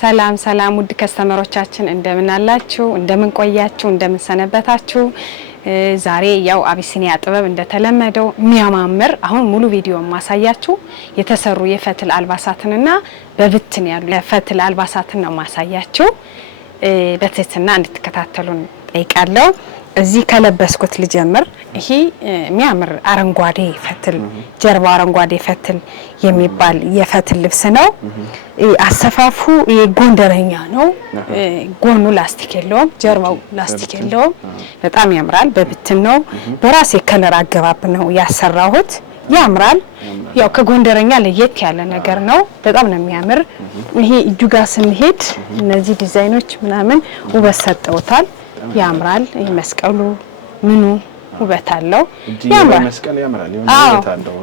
ሰላም ሰላም ውድ ከስተመሮቻችን እንደምን አላችሁ እንደምን ቆያችሁ እንደምን ሰነበታችሁ ዛሬ ያው አቢሲኒያ ጥበብ እንደተለመደው የሚያማምር አሁን ሙሉ ቪዲዮ ማሳያችሁ የተሰሩ የፈትል አልባሳትንና በብትን ያሉ የፈትል አልባሳትን ነው ማሳያችሁ በትህትና እንድትከታተሉን ጠይቃለሁ እዚህ ከለበስኩት ልጀምር ይሄ የሚያምር አረንጓዴ ፈትል ጀርባ አረንጓዴ ፈትል የሚባል የፈትል ልብስ ነው አሰፋፉ የጎንደረኛ ነው ጎኑ ላስቲክ የለውም ጀርባው ላስቲክ የለውም በጣም ያምራል በብትን ነው በራሴ ከለር አገባብ ነው ያሰራሁት ያምራል ያው ከጎንደረኛ ለየት ያለ ነገር ነው በጣም ነው የሚያምር ይሄ እጁጋ ስንሄድ እነዚህ ዲዛይኖች ምናምን ውበት ሰጠውታል ያምራል ይሄ መስቀሉ ምኑ ውበት አለው ያምራል መስቀል ያምራል ውበት አለው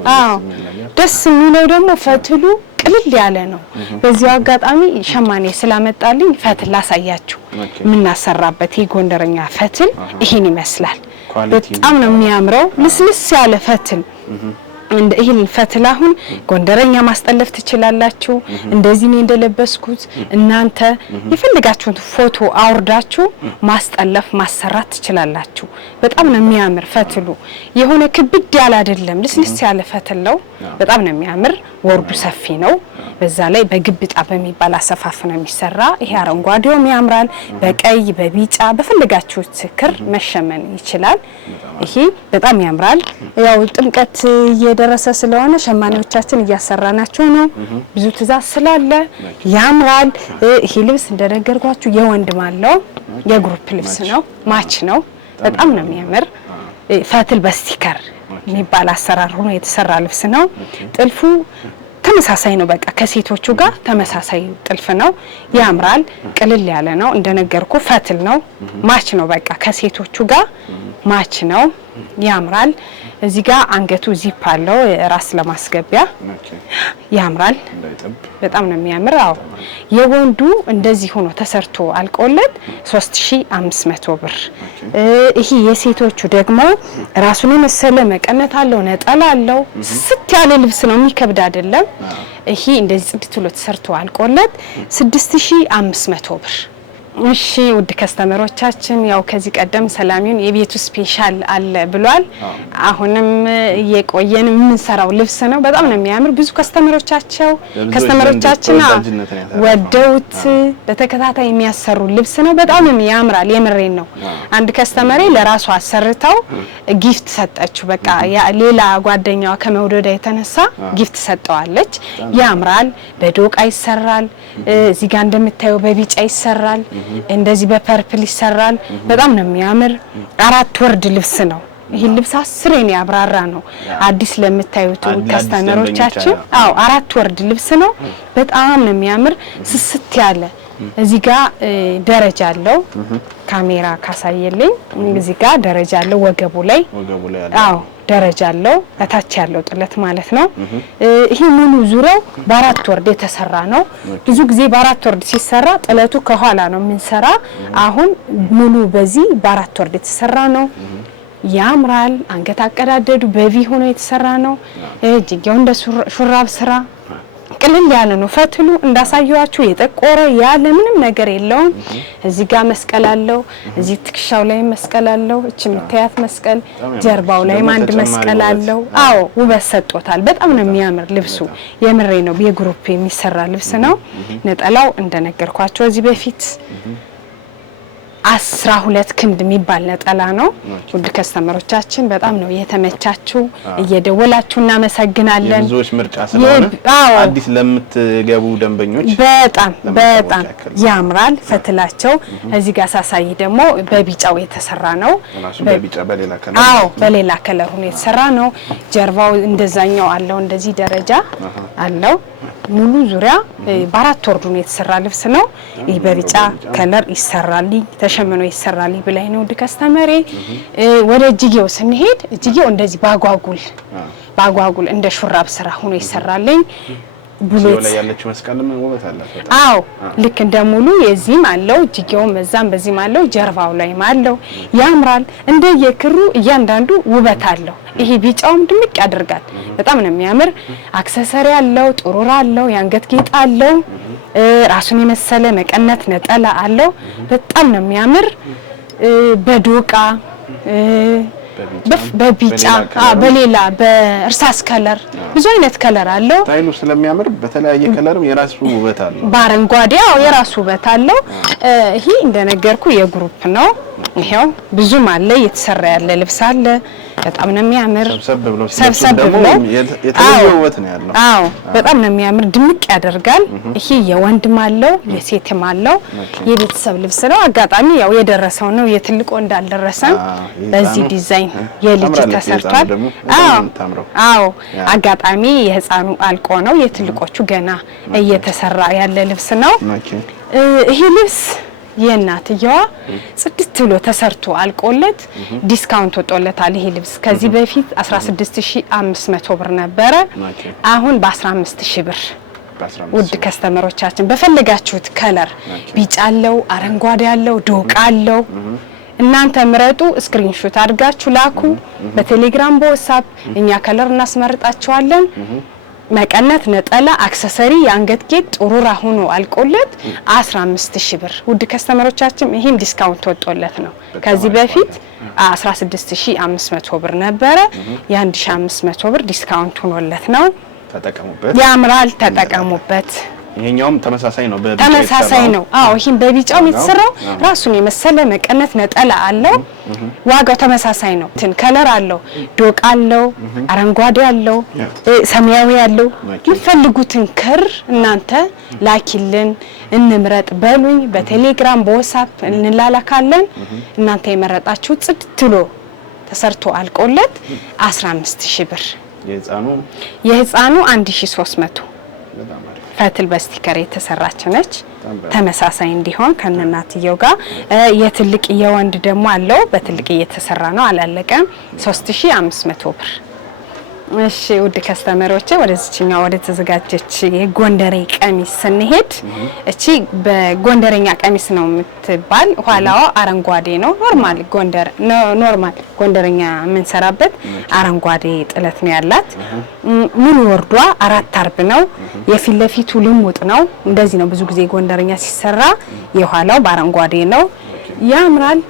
ደስ የሚለው ደግሞ ፈትሉ ቅልል ያለ ነው በዚህ አጋጣሚ ሸማኔ ስላመጣልኝ ፈትል ላሳያችሁ ምናሰራበት የጎንደረኛ ፈትል ይሄን ይመስላል በጣም ነው የሚያምረው ልስልስ ያለ ፈትል እንደ ይሄን ፈትል አሁን ጎንደረኛ ማስጠለፍ ትችላላችሁ እንደዚህ ነው እንደለበስኩት እናንተ ይፈልጋችሁት ፎቶ አውርዳችሁ ማስጠለፍ ማሰራት ትችላላችሁ በጣም ነው የሚያምር ፈትሉ የሆነ ክብድ ያለ አይደለም ልስልስ ያለ ፈትል ነው በጣም ነው የሚያምር ወርዱ ሰፊ ነው በዛ ላይ በግብጣ በሚባል አሰፋፍ ነው የሚሰራ ይሄ አረንጓዴው ያምራል በቀይ በቢጫ በፈልጋችሁት ክር መሸመን ይችላል ይሄ በጣም ያምራል ያው ጥምቀት እየደረሰ ስለሆነ ሸማኔዎቻችን እያሰራናቸው ነው ብዙ ትዛዝ ስላለ ያምራል ይሄ ልብስ እንደነገርኳችሁ የወንድ ማለው የግሩፕ ልብስ ነው ማች ነው በጣም ነው የሚያምር ፈትል በስቲከር የሚባል አሰራር ሆኖ የተሰራ ልብስ ነው ጥልፉ ተመሳሳይ ነው በቃ ከሴቶቹ ጋር ተመሳሳይ ጥልፍ ነው ያምራል ቅልል ያለ ነው እንደነገርኩ ፈትል ነው ማች ነው በቃ ከሴቶቹ ጋር ማች ነው ያምራል እዚህ ጋር አንገቱ ዚፕ አለው ራስ ለማስገቢያ ያምራል በጣም ነው የሚያምር አው የወንዱ እንደዚህ ሆኖ ተሰርቶ አልቆለት 3500 ብር ይሄ የሴቶቹ ደግሞ ራሱን መሰለ መቀነት አለው ነጠላ አለው ስት ያለ ልብስ ነው የሚከብድ አይደለም ይሄ እንደዚህ ጽድት ብሎ ተሰርቶ አልቆለት 6500 ብር እሺ ውድ ከስተመሮቻችን ያው ከዚህ ቀደም ሰላሚውን የቤቱ ስፔሻል አለ ብሏል አሁንም የቆየን ምንሰራው ልብስ ነው በጣም ነው የሚያምር ብዙ ከስተመሮቻችን ወደውት በተከታታይ የሚያሰሩ ልብስ ነው በጣም ያምራል የምሬን ነው አንድ ከስተመሬ ለራሱ አሰርታው ጊፍት ሰጠችው በቃ ሌላ ጓደኛዋ ከመውደዳ የተነሳ ጊፍት ሰጠዋለች ያምራል በዶቃ ይሰራል እዚህ ጋር እንደምታዩ በቢጫ ይሰራል እንደዚህ በፐርፕል ይሰራል በጣም ነው የሚያምር አራት ወርድ ልብስ ነው ይሄ ልብስ 10 ነው ያብራራ ነው አዲስ ለምታዩት ከስተመሮቻችን አው አራት ወርድ ልብስ ነው በጣም ነው የሚያምር ስስት ያለ እዚህ ጋር ደረጃ አለው ካሜራ ካሳየልኝ እዚህ ጋር ደረጃ አለው ወገቡ ላይ አው ደረጃ አለው አታች ያለው ጥለት ማለት ነው ይሄ ሙሉ ዙሪያው በአራት ወርድ የተሰራ ነው ብዙ ጊዜ በአራት ወርድ ሲሰራ ጥለቱ ከኋላ ነው ምንሰራ አሁን ሙሉ በዚህ በአራት ወርድ የተሰራ ነው ያምራል አንገት አቀዳደዱ በቪ ሆኖ የተሰራ ነው እጅጌው እንደ ሹራብ ስራ ቅልል ያለ ነው ፈትሉ እንዳሳየዋችሁ የጠቆረ ያለ ምንም ነገር የለውም እዚህ ጋር መስቀል አለው እዚህ ትክሻው ላይ መስቀል አለው እቺ ምታያት መስቀል ጀርባው ላይ አንድ መስቀል አለው አዎ ውበት ሰጥቶታል በጣም ነው የሚያምር ልብሱ የምሬ ነው የግሩፕ የሚሰራ ልብስ ነው ነጠላው እንደነገርኳችሁ እዚህ በፊት 12 ክንድ የሚባል ነጠላ ነው ውድ ከስተመሮቻችን በጣም ነው የተመቻችሁ እየደወላችሁና መሰግናለን የብዙዎች ምርጫ ስለሆነ አዲስ ለምትገቡ ደንበኞች በጣም ያምራል ፈትላቸው እዚህ ጋር ሳሳይ ደግሞ በቢጫው የተሰራ ነው በቢጫ በሌላ ከለር ሆኖ የተሰራ ነው ጀርባው እንደዛኛው አለው እንደዚህ ደረጃ አለው ሙሉ ዙሪያ በአራት ወርዱ ነው የተሰራ ልብስ ነው ይሄ በቢጫ ከለር ይሰራል ተሸምኖ ይሰራል ብላይ ነው ከስተመሬ ወደ እጅጌው ስንሄድ እጅጌው እንደዚህ ባጓጉል እንደ ሹራብ ስራ ሆኖ ይሰራልኝ ብሎት ላይ ያለችው መስቀልም ውበት አላት አዎ ልክ እንደሙሉ የዚህም አለው እጅጌው መዛም በዚህም አለው ጀርባው ላይም አለው ያምራል እንደየክሩ እያንዳንዱ ውበት አለው ይሄ ቢጫውም ድምቅ ያደርጋል በጣም ነው የሚያምር አክሰሰሪ አለው ጥሩራ አለው ያንገት ጌጥ አለው ራሱን የመሰለ መቀነት ነጠላ አለው። በጣም ነው የሚያምር በዶቃ በቢጫ በሌላ በእርሳስ ከለር ብዙ አይነት ከለር አለው። ታይሉ ስለሚያምር በተለያየ ከለርም የራሱ ውበት አለው። በአረንጓዴ የራሱ ውበት አለው። ይሄ እንደነገርኩ የግሩፕ ነው። ይሄው ብዙም አለ የተሰራ ያለ ልብስ አለ። በጣም ነው የሚያምር ሰብሰብ ብሎ የተለየ ውበት ነው ያለው። በጣም ነው የሚያምር ድምቅ ያደርጋል። ይሄ የወንድም አለው የሴትም አለው የቤተሰብ ልብስ ነው። አጋጣሚ ያው የደረሰው ነው የትልቆ እንዳልደረሰ በዚህ ዲዛይን የልጅ ተሰርቷል። አጋጣሚ የህፃኑ አልቆ ነው የትልቆቹ ገና እየተሰራ ያለ ልብስ ነው። ይሄ ልብስ የእናትየዋ ጽድት ብሎ ተሰርቶ አልቆለት ዲስካውንት ወጥቶለታል። ይሄ ልብስ ከዚህ በፊት 16500 ብር ነበረ። አሁን በ15000 ብር ውድ ከስተመሮቻችን በፈለጋችሁት ከለር ቢጫ አለው፣ አረንጓዴ አለው፣ ዶቃ አለው። እናንተ ምረጡ። ስክሪንሾት አድርጋችሁ ላኩ በቴሌግራም በዋትስአፕ እኛ ከለር እናስመርጣችኋለን። መቀነት ነጠላ አክሰሰሪ የአንገት ጌጥ ጥሩራ ሆኖ አልቆለት 15000 ብር ውድ ከስተመሮቻችን ይሄን ዲስካውንት ወጥቶለት ነው። ከዚህ በፊት 16500 ብር ነበረ። የ1500 ብር ዲስካውንት ሆኖለት ነው። ተጠቀሙበት። ያምራል፣ ተጠቀሙበት። ይሄኛውም ተመሳሳይ ነው ተመሳሳይ ነው። ይሄን በቢጫው የተሰራው ራሱን የመሰለ መቀነት ነጠላ አለው። ዋጋው ተመሳሳይ ነው። ከለር አለው፣ ዶቃ አለው፣ አረንጓዴ አለው፣ ሰማያዊ አለው። የምትፈልጉትን ክር እናንተ ላኪልን እንምረጥ በሉኝ። በቴሌግራም በዋትስአፕ እንላላካለን። እናንተ የመረጣችሁት ጽድት ብሎ ተሰርቶ አልቆለት 15000 ብር። የህፃኑ 1300 ፈትል በስቲከር የተሰራች ነች። ተመሳሳይ እንዲሆን ከነናትየው ጋር የትልቅ የወንድ ደግሞ አለው። በትልቅ እየተሰራ ነው አላለቀም። 3500 ብር። እሺ ውድ ከስተመሮቼ ወደዚህኛው ወደ ተዘጋጀች የጎንደሬ ቀሚስ ስንሄድ እቺ በጎንደረኛ ቀሚስ ነው የምትባል። ኋላዋ አረንጓዴ ነው። ኖርማል ጎንደረኛ የምንሰራበት አረንጓዴ ጥለት ነው ያላት። ሙሉ ወርዷ 4 አርብ ነው። የፊት ለፊቱ ልሙጥ ነው። እንደዚህ ነው ብዙ ጊዜ ጎንደረኛ ሲሰራ። የኋላው በአረንጓዴ ነው። ያምራል።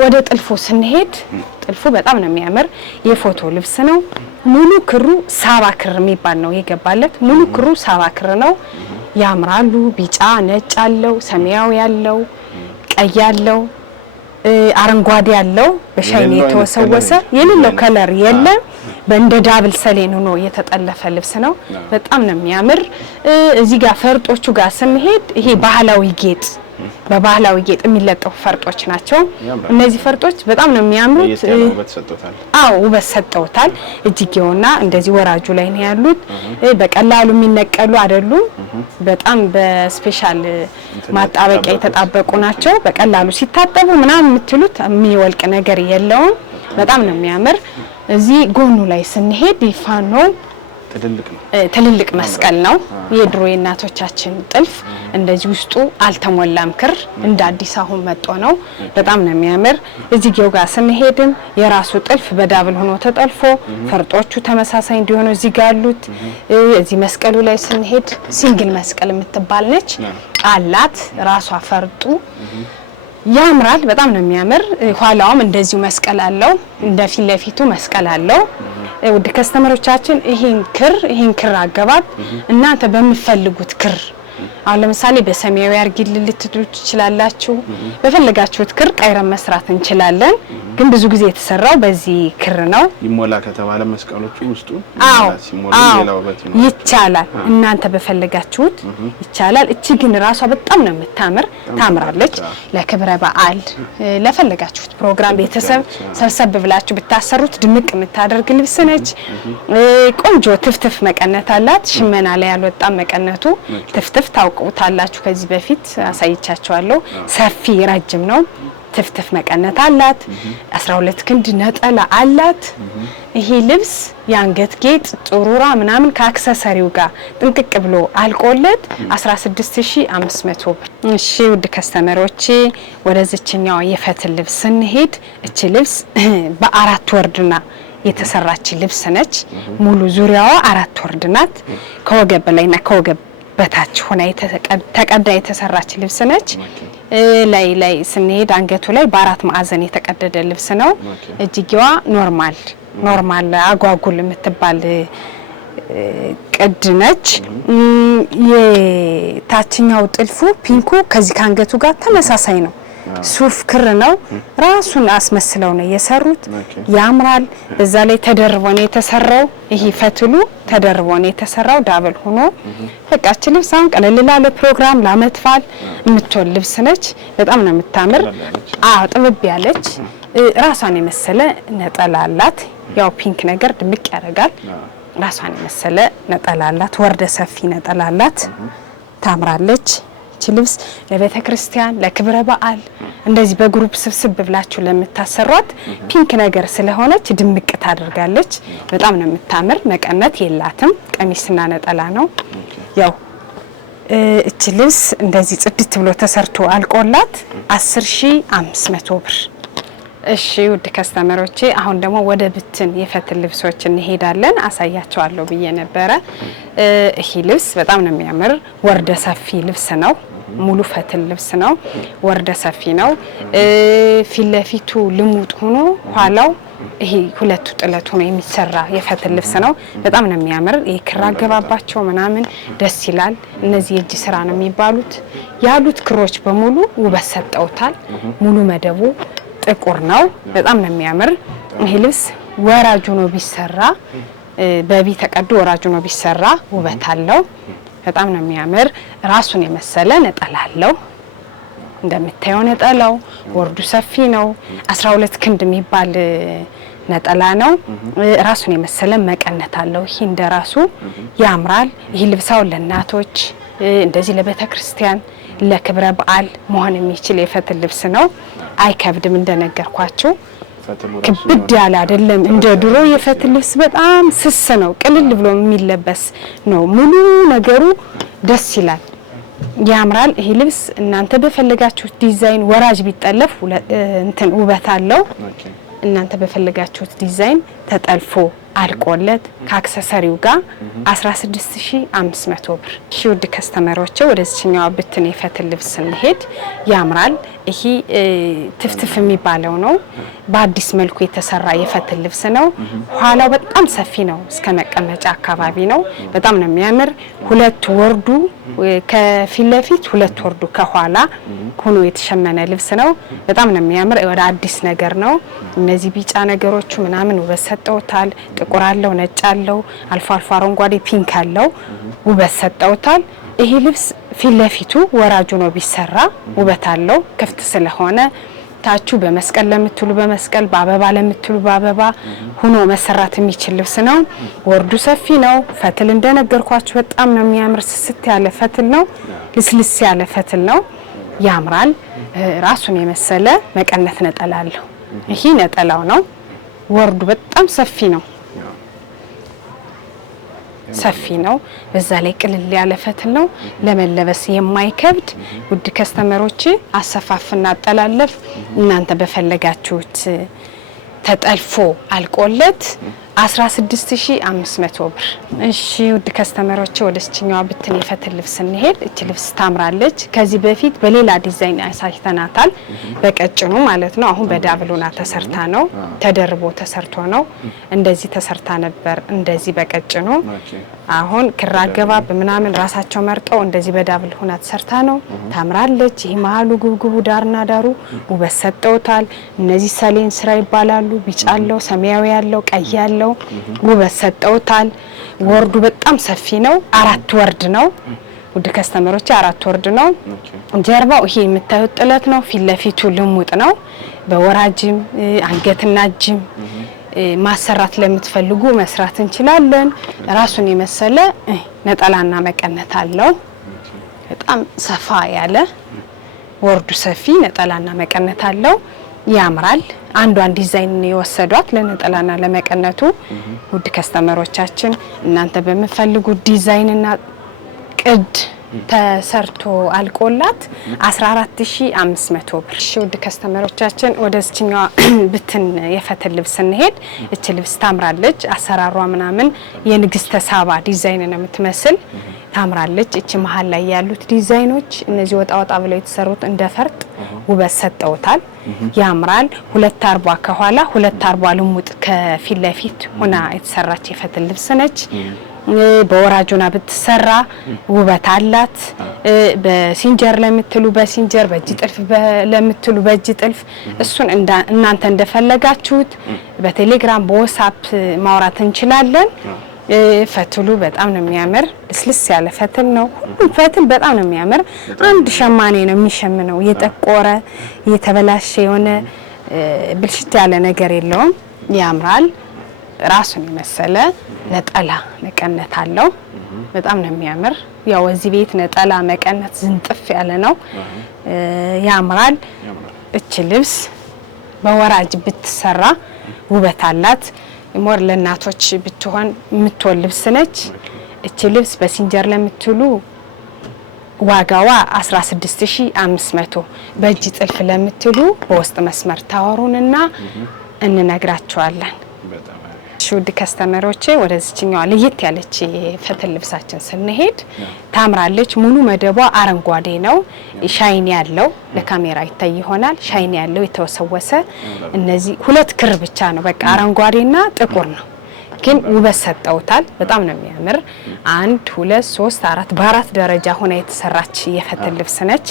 ወደ ጥልፉ ስንሄድ ጥልፉ በጣም ነው የሚያምር። የፎቶ ልብስ ነው። ሙሉ ክሩ ሳባ ክር የሚባል ነው የገባለት። ሙሉ ክሩ ሳባ ክር ነው። ያምራሉ። ቢጫ ነጭ አለው፣ ሰማያዊ አለው፣ ቀይ አለው፣ አረንጓዴ አለው። በሻይን የተወሰወሰ የሌለው ከለር የለም። በእንደ ዳብል ሰሌን ሆኖ የተጠለፈ ልብስ ነው። በጣም ነው የሚያምር። እዚህ ጋር ፈርጦቹ ጋር ስንሄድ ይሄ ባህላዊ ጌጥ በባህላዊ ጌጥ የሚለጠፉ ፈርጦች ናቸው። እነዚህ ፈርጦች በጣም ነው የሚያምሩት። ውበት ሰጠውታል። እጅጌውና እንደዚህ ወራጁ ላይ ነው ያሉት። በቀላሉ የሚነቀሉ አይደሉም። በጣም በስፔሻል ማጣበቂያ የተጣበቁ ናቸው። በቀላሉ ሲታጠቡ ምናምን የምትሉት የሚወልቅ ነገር የለውም። በጣም ነው የሚያምር። እዚህ ጎኑ ላይ ስንሄድ ይፋኖ ትልልቅ መስቀል ነው። የድሮ የእናቶቻችን ጥልፍ እንደዚህ ውስጡ አልተሞላም ክር እንደ አዲስ አሁን መጥቶ ነው። በጣም ነው የሚያምር። እዚህ ጋር ስንሄድም የራሱ ጥልፍ በዳብል ሆኖ ተጠልፎ ፈርጦቹ ተመሳሳይ እንዲሆኑ እዚህ ጋር አሉት። እዚህ መስቀሉ ላይ ስንሄድ ሲንግል መስቀል የምትባል ነች አላት። ራሷ ፈርጡ ያምራል። በጣም ነው የሚያምር። ኋላውም እንደዚሁ መስቀል አለው። እንደ ፊት ለፊቱ መስቀል አለው። ውድ ከስተመሮቻችን ይሄን ክር አገባብ እናንተ በሚፈልጉት ክር አሁን ለምሳሌ በሰማያዊ አርጊል ልትሉ ትችላላችሁ። በፈለጋችሁት ክር ቀይረን መስራት እንችላለን። ግን ብዙ ጊዜ የተሰራው በዚህ ክር ነው። ይሞላ ከተባለ መስቀሎቹ ውስጡ ይቻላል። እናንተ በፈለጋችሁት ይቻላል። እቺ ግን ራሷ በጣም ነው የምታምር፣ ታምራለች። ለክብረ በዓል ለፈለጋችሁት ፕሮግራም ቤተሰብ ሰብሰብ ብላችሁ ብታሰሩት ድምቅ የምታደርግ ልብስ ነች። ቆንጆ ትፍትፍ መቀነት አላት። ሽመና ላይ ያልወጣ መቀነቱ ትፍትፍ ታውቁታላችሁ። ከዚህ በፊት አሳይቻችኋለሁ። ሰፊ ረጅም ነው። ትፍትፍ መቀነት አላት። 12 ክንድ ነጠላ አላት። ይሄ ልብስ የአንገት ጌጥ ጥሩራ ምናምን ከአክሰሰሪው ጋር ጥንቅቅ ብሎ አልቆለት 16500 ብር። እሺ ውድ ከስተመሮቼ ወደዚህኛው የፈትል ልብስ ስንሄድ እቺ ልብስ በ4 ወርድና የተሰራች ልብስ ነች። ሙሉ ዙሪያዋ 4 ወርድ ናት። ከወገብ በላይና ከወገብ በታች ሆና ተቀዳ የተሰራች ልብስ ነች። ላይ ስንሄድ አንገቱ ላይ በአራት ማዕዘን የተቀደደ ልብስ ነው። እጅጌዋ ኖርማል አጓጉል የምትባል ቅድ ነች። የታችኛው ጥልፉ ፒንኩ ከዚህ ከአንገቱ ጋር ተመሳሳይ ነው። ሱፍ ክር ነው። ራሱን አስመስለው ነው የሰሩት። ያምራል። በዛ ላይ ተደርቦ ነው የተሰራው። ይሄ ፈትሉ ተደርቦ ነው የተሰራው ዳብል ሆኖ። በቃች ልብስ አሁን ቀለል ላለ ፕሮግራም ለአመትፋል የምትወል ልብስ ነች። በጣም ነው የምታምር። ጥብብ ያለች ራሷን የመሰለ ነጠላ አላት። ያው ፒንክ ነገር ድምቅ ያደርጋል። ራሷን የመሰለ ነጠላ አላት። ወርደ ሰፊ ነጠላ አላት። ታምራለች። እቺ ልብስ ለቤተ ክርስቲያን ለክብረ በዓል እንደዚህ በግሩፕ ስብስብ ብላችሁ ለምታሰሯት ፒንክ ነገር ስለሆነች ድምቅ ታደርጋለች። በጣም ነው የምታምር። መቀነት የላትም። ቀሚስና ነጠላ ነው። ያው እቺ ልብስ እንደዚህ ጽድት ብሎ ተሰርቶ አልቆላት 10500 ብር። እሺ ውድ ከስተመሮቼ አሁን ደግሞ ወደ ብትን የፈትል ልብሶች እንሄዳለን። አሳያቸዋለሁ ብዬ ነበረ። ይሄ ልብስ በጣም ነው የሚያምር። ወርደ ሰፊ ልብስ ነው። ሙሉ ፈትል ልብስ ነው። ወርደ ሰፊ ነው። ፊት ለፊቱ ልሙጥ ሆኖ ኋላው ይሄ ሁለቱ ጥለት ሆኖ የሚሰራ የፈትል ልብስ ነው። በጣም ነው የሚያምር። ይሄ ክር አገባባቸው ምናምን ደስ ይላል። እነዚህ የእጅ ስራ ነው የሚባሉት። ያሉት ክሮች በሙሉ ውበት ሰጠውታል። ሙሉ መደቡ ጥቁር ነው። በጣም ነው የሚያምር። ይሄ ልብስ ወራጁ ነው ቢሰራ በቢ ተቀዶ ወራጁ ነው ቢሰራ ውበት አለው። በጣም ነው የሚያምር። ራሱን የመሰለ ነጠላ አለው። እንደምታየው ነጠላው ወርዱ ሰፊ ነው። 12 ክንድ የሚባል ነጠላ ነው። ራሱን የመሰለ መቀነት አለው። ይሄ እንደራሱ ያምራል። ይሄ ልብሳው ለእናቶች እንደዚህ ለቤተ ክርስቲያን ለክብረ በዓል መሆን የሚችል የፈትል ልብስ ነው። አይከብድም። እንደነገርኳችሁ ክብድ ያለ አይደለም። እንደ ድሮ የፈትል ልብስ በጣም ስስ ነው። ቅልል ብሎ የሚለበስ ነው። ሙሉ ነገሩ ደስ ይላል፣ ያምራል። ይሄ ልብስ እናንተ በፈለጋችሁት ዲዛይን ወራጅ ቢጠለፍ እንትን ውበት አለው። እናንተ በፈለጋችሁት ዲዛይን ተጠልፎ አልቆለት ከአክሰሰሪው ጋር 16500 ብር። እሺ ውድ ከስተመሮቼ ወደዚህኛው ብትን የፈትል ልብስ እንሄድ። ያምራል። ይሄ ትፍትፍ የሚባለው ነው። በአዲስ መልኩ የተሰራ የፈትል ልብስ ነው። ኋላው በጣም ሰፊ ነው። እስከ መቀመጫ አካባቢ ነው። በጣም ነው የሚያምር። ሁለት ወርዱ ከፊት ለፊት ሁለት ወርዱ ከኋላ ሆኖ የተሸመነ ልብስ ነው። በጣም ነው የሚያምር። ወደ አዲስ ነገር ነው። እነዚህ ቢጫ ነገሮቹ ምናምን ውበት ሰጠውታል። ጥቁር አለው፣ ነጭ አለው፣ አልፎ አልፎ አረንጓዴ ፒንክ አለው። ውበት ሰጠውታል። ይሄ ልብስ ፊት ለፊቱ ወራጁ ነው ቢሰራ ውበት አለው። ክፍት ስለሆነ ታቹ በመስቀል ለምትሉ በመስቀል በአበባ ለምትሉ በአበባ ሆኖ መሰራት የሚችል ልብስ ነው። ወርዱ ሰፊ ነው። ፈትል እንደነገርኳችሁ በጣም ነው የሚያምር። ስስት ያለ ፈትል ነው። ልስልስ ያለ ፈትል ነው። ያምራል። ራሱን የመሰለ መቀነት ነጠላ አለው። ይሄ ነጠላው ነው። ወርዱ በጣም ሰፊ ነው። ሰፊ ነው። በዛ ላይ ቅልል ያለ ፈትል ነው። ለመለበስ የማይከብድ ውድ ከስተመሮች አሰፋፍና አጠላለፍ እናንተ በፈለጋችሁት ተጠልፎ አልቆለት 16500 ብር። እሺ ውድ ከስተመሮች ወደስችኛው ብትን የፈትል ልብስ እንሄድ። እቺ ልብስ ታምራለች። ከዚህ በፊት በሌላ ዲዛይን አሳይተናታል፣ በቀጭኑ ማለት ነው። አሁን በዳብሉና ተሰርታ ነው፣ ተደርቦ ተሰርቶ ነው። እንደዚህ ተሰርታ ነበር፣ እንደዚህ በቀጭኑ። አሁን ክራ አገባብ ምናምን ራሳቸው መርጠው እንደዚህ በዳብል ሆና ተሰርታ ነው። ታምራለች። ይሄ መሃሉ ጉብጉቡ ዳርና ዳሩ ውበት ሰጠውታል። እነዚህ ሰሌን ስራ ይባላሉ። ቢጫ አለው፣ ሰማያዊ ያለው፣ ቀይ ያለው ውበት ሰጠውታል። ወርዱ በጣም ሰፊ ነው። 4 ወርድ ነው ውድ ከስተመሮች፣ 4 ወርድ ነው። ጀርባው ይሄ የምታዩት ጥለት ነው። ፊት ለፊቱ ልሙጥ ነው። በወራጅም አንገትና እጅም ማሰራት ለምትፈልጉ መስራት እንችላለን። ራሱን የመሰለ ነጠላና መቀነት አለው። በጣም ሰፋ ያለ ወርዱ ሰፊ ነጠላና መቀነት አለው። ያምራል። አንዷን ዲዛይን የወሰዷት ለነጠላና ለመቀነቱ ውድ ከስተመሮቻችን እናንተ በመፈልጉት ዲዛይንና ቅድ ተሰርቶ አልቆላት 14500 ብር። እሺ ውድ ከስተመሮቻችን ወደዚህኛው ብትን የፈትል ልብስ እንሄድ። እቺ ልብስ ታምራለች። አሰራሯ ምናምን የንግስተ ሳባ ዲዛይን ነው የምትመስል። ታምራለች። እቺ መሃል ላይ ያሉት ዲዛይኖች እነዚህ ወጣ ወጣ ብለው የተሰሩት እንደ ፈርጥ ውበት ሰጠውታል። ያምራል። 240 ከኋላ 240 ልሙጥ ከፊት ለፊት ሆና የተሰራች የፈትል ልብስ ነች። በወራጆና ብትሰራ ውበት አላት። በሲንጀር ለምትሉ በሲንጀር በእጅ ጥልፍ ለምትሉ በእጅ ጥልፍ እሱን እናንተ እንደፈለጋችሁት በቴሌግራም በዋትስአፕ ማውራት እንችላለን። ፈትሉ በጣም ነው የሚያምር። ልስልስ ያለ ፈትል ነው። ሁሉም ፈትል በጣም ነው የሚያምር። አንድ ሸማኔ ነው የሚሸምነው። የጠቆረ የተበላሸ የሆነ ብልሽት ያለ ነገር የለውም። ያምራል። ራሱን የመሰለ ነጠላ መቀነት አለው። በጣም ነው የሚያምር። ያው እዚህ ቤት ነጠላ መቀነት ዝንጥፍ ያለ ነው። ያምራል። እቺ ልብስ በወራጅ ብትሰራ ውበት አላት። ሞር ለእናቶች ብትሆን የምትወል ልብስ ነች። እቺ ልብስ በሲንጀር ለምትሉ ዋጋዋ 16500፣ በእጅ ጥልፍ ለምትሉ በውስጥ መስመር ታወሩንና እንነግራቸዋለን። ውድ ከስተመሮቼ ወደዚህኛዋ ለየት ያለች ፈትል ልብሳችን ስንሄድ ታምራለች። ሙሉ መደቧ አረንጓዴ ነው። ሻይኒ ያለው ለካሜራ ይታይ ይሆናል። ሻይኒ ያለው የተወሰወሰ እነዚህ ሁለት ክር ብቻ ነው። በቃ አረንጓዴና ጥቁር ነው፣ ግን ውበት ሰጠውታል። በጣም ነው የሚያምር። 1 2 3 4 በአራት ደረጃ ሆና የተሰራች የፈትል ልብስ ነች።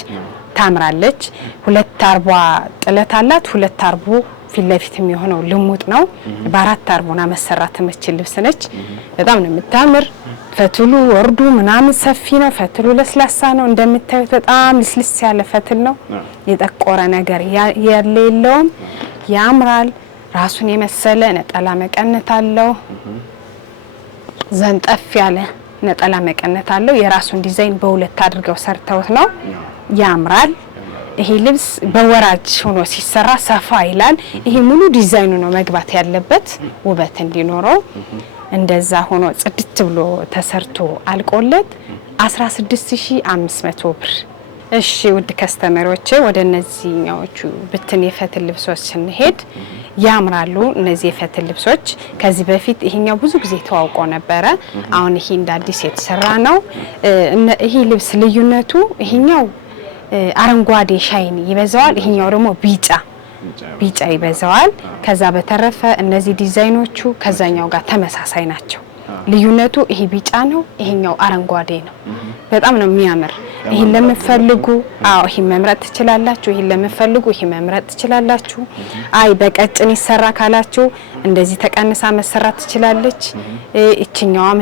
ታምራለች። 240 ጥለት አላት። 240 ፊት ለፊት የሚሆነው ልሙጥ ነው። በአራት አርቦና መሰራት የምትችል ልብስ ነች። በጣም ነው የምታምር። ፈትሉ ወርዱ ምናምን ሰፊ ነው። ፈትሉ ለስላሳ ነው። እንደምታዩት በጣም ልስልስ ያለ ፈትል ነው። የጠቆረ ነገር ያለ የለውም። ያምራል። ራሱን የመሰለ ነጠላ መቀነት አለው። ዘንጠፍ ያለ ነጠላ መቀነት አለው። የራሱን ዲዛይን በሁለት አድርገው ሰርተውት ነው። ያምራል። ይሄ ልብስ በወራጅ ሆኖ ሲሰራ ሰፋ ይላል። ይሄ ሙሉ ዲዛይኑ ነው መግባት ያለበት ውበት እንዲኖረው። እንደዛ ሆኖ ጽድት ብሎ ተሰርቶ አልቆለት 16500 ብር። እሺ ውድ ከስተመሮቼ ወደ እነዚህኛዎቹ ብትን የፈትል ልብሶች ስንሄድ ያምራሉ። እነዚህ የፈትል ልብሶች ከዚህ በፊት ይሄኛው ብዙ ጊዜ ተዋውቆ ነበረ። አሁን ይሄ እንደ አዲስ የተሰራ ነው። ይሄ ልብስ ልዩነቱ ይሄኛው አረንጓዴ ሻይኒ ይበዛዋል። ይሄኛው ደግሞ ቢጫ ይበዛዋል። ከዛ በተረፈ እነዚህ ዲዛይኖቹ ከዛኛው ጋር ተመሳሳይ ናቸው። ልዩነቱ ይሄ ቢጫ ነው፣ ይሄኛው አረንጓዴ ነው። በጣም ነው የሚያምር። ይሄን ለምትፈልጉ ይሄን መምረጥ ትችላላችሁ። ይሄን ለምትፈልጉ ይሄን መምረጥ ትችላላችሁ። አይ በቀጭን ይሰራ ካላችሁ እንደዚህ ተቀንሳ መሰራት ትችላለች። እቺኛዋም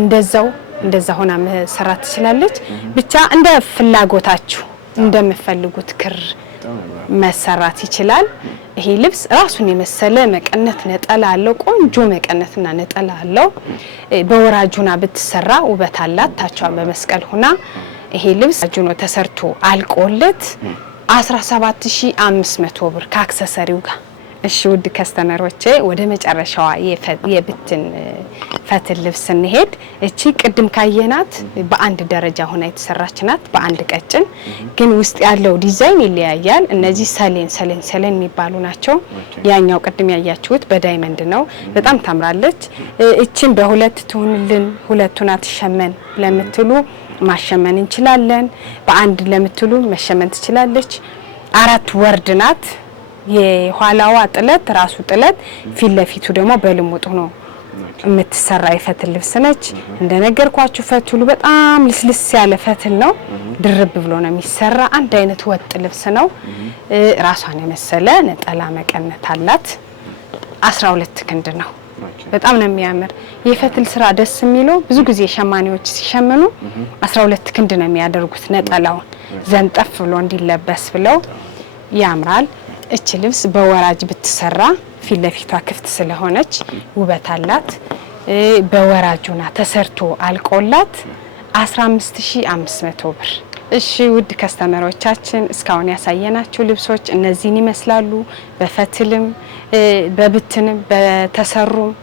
እንደዛ ሆና መሰራት ትችላለች። ብቻ እንደ ፍላጎታችሁ እንደምፈልጉት ክር መሰራት ይችላል። ይሄ ልብስ ራሱን የመሰለ መቀነት ነጠላ አለው። ቆንጆ መቀነትና ነጠላ አለው። በወራጁና ብትሰራ ውበት አላት። ታቿ በመስቀል ሆና ይሄ ልብስ አጁኖ ተሰርቶ አልቆለት 17500 ብር ከአክሰሰሪው ጋር። እሺ ውድ ከስተመሮቼ ወደ መጨረሻዋ የብትን ፈትል ልብስ ስንሄድ እቺ ቅድም ካየናት በአንድ ደረጃ ሆና የተሰራች ናት። በአንድ ቀጭን ግን ውስጥ ያለው ዲዛይን ይለያያል። እነዚህ ሰሌን የሚባሉ ናቸው። ያኛው ቅድም ያያችሁት በዳይመንድ ነው። በጣም ታምራለች። እቺን በሁለት ትሁንልን፣ ሁለቱን አትሸመን ለምትሉ ማሸመን እንችላለን። በአንድ ለምትሉ መሸመን ትችላለች። 4 ወርድ ናት። የኋላዋ ጥለት ራሱ ጥለት ፊት ለፊቱ ደግሞ በልሙጥ ሆኖ የምትሰራ የፈትል ልብስ ነች። እንደነገርኳችሁ ፈትሉ በጣም ልስልስ ያለ ፈትል ነው። ድርብ ብሎ ነው የሚሰራ። አንድ አይነት ወጥ ልብስ ነው። ራሷን የመሰለ ነጠላ መቀነት አላት። 12 ክንድ ነው። በጣም ነው የሚያምር። የፈትል ስራ ደስ የሚለው ብዙ ጊዜ ሸማኔዎች ሲሸምኑ 12 ክንድ ነው የሚያደርጉት። ነጠላውን ዘንጠፍ ብሎ እንዲለበስ ብለው ያምራል። እቺ ልብስ በወራጅ ብትሰራ ፊት ለፊቷ ክፍት ስለሆነች ውበት አላት። በወራጁና ተሰርቶ አልቆላት 15500 ብር። እሺ ውድ ከስተመሮቻችን እስካሁን ያሳየናችሁ ልብሶች እነዚህን ይመስላሉ። በፈትልም በብትንም በተሰሩም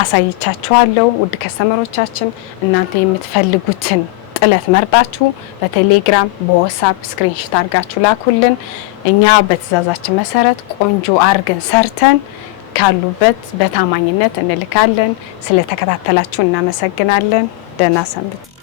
አሳይቻችኋለሁ። ውድ ከስተመሮቻችን እናንተ የምትፈልጉትን ጥለት መርጣችሁ በቴሌግራም በዋትስአፕ ስክሪንሾት አድርጋችሁ ላኩልን። እኛ በትዕዛዛችን መሰረት ቆንጆ አርገን ሰርተን ካሉበት በታማኝነት እንልካለን። ስለተከታተላችሁ እናመሰግናለን። ደህና ሰንብቱ።